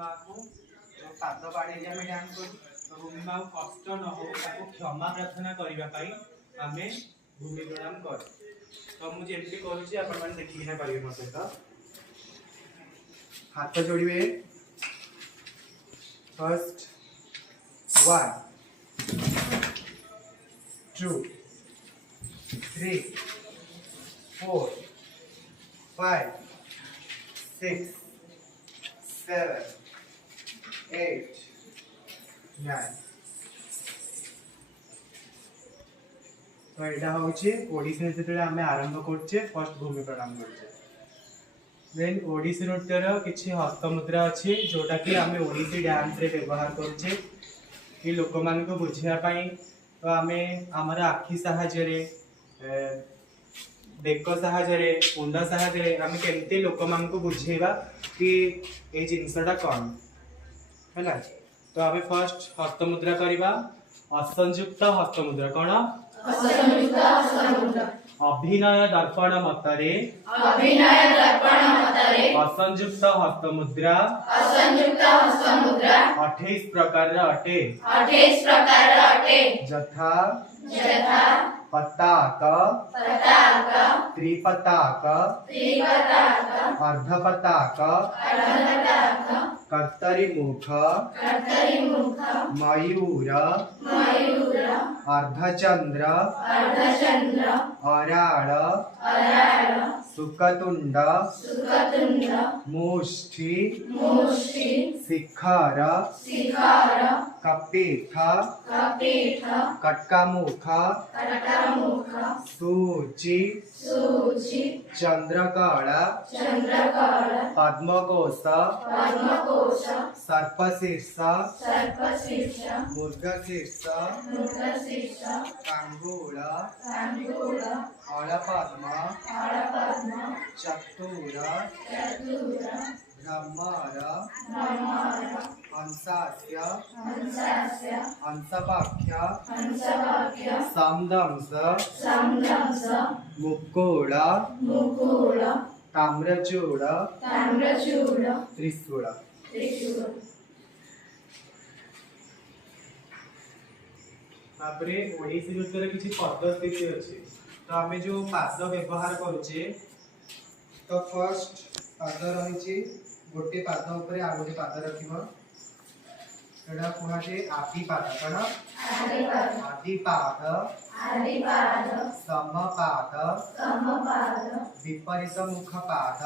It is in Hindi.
माँ को पाद बाड़े आम डांस करूँ तो भूमि माँ कष्ट न हो क्षमा प्रार्थना करने आम भूमि प्रणाम कर। तो मुझे करुँची आप देखिए पारे मो सहित हाथ जोड़े। फर्स्ट 1 2 3 4 5 6 7 8 9। तो यहाँ हूँ ओडिसी नृत्य आम आरंभ कर फर्स्ट भूमि प्रणाम कर। देन ओडिसी नृत्यर किसी हस्तमुद्रा अच्छी जोटा कि आम ओडिसी डांस रे व्यवहार करुचे कि लोक मान को बुझापी। तो आम आमर आखि साहाय्य बेक साहाय्य मुंड साहाय्य आम केमती लोक मान को बुझेबा कि ए जिनसटा कौन है। तो आम फर्स्ट हस्तमुद्रा करवा। असंयुक्त हस्तमुद्रा कौन? अभिनय दर्पण मतरे असंयुक्त हस्तमुद्रा 28 प्रकार अटे। यथा पताक त्रिपताक अर्धपताक कर्तरी मुख मयूर अर्धचंद्र अराळ सुकतुंड मुष्टि शिखर कपीठ कटकामुख सूची चंद्रकला पद्मकोश सर्पशीर्ष मृगशीर्ष कांगूल हलपद्म चतुर ब्रह्मर हंसास्य हंसपाख्य समदंश मुकुल ताम्रचूड़ त्रिशूल। ओडिसी नृत्य किसी पद्धति अच्छी। तो आम जो पाद व्यवहार करुचे तो फर्स्ट पाद रही गोटे पाद उपर आ गोटे पाद रखिबो कहुए आदिपाद कौन? आदिपाद समपाद विपरीत मुख पाद